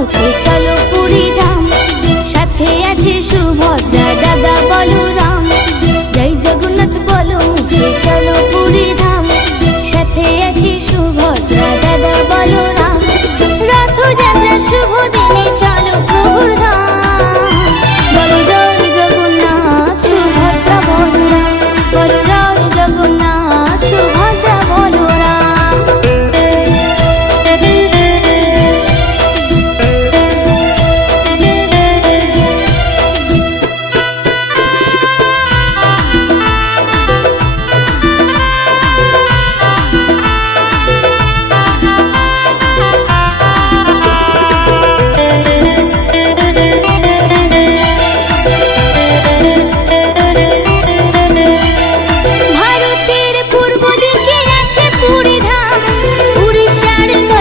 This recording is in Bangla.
মুখে চলো পুরী ধাম। সাথে আছে সুভদ্রা দাদা বলরাম। জয় জগন্নাথ বলো মুখে চলো পুরী ধাম। সাথে আছে সুভদ্রা দাদা বলরাম। রথযাত্রা শুভ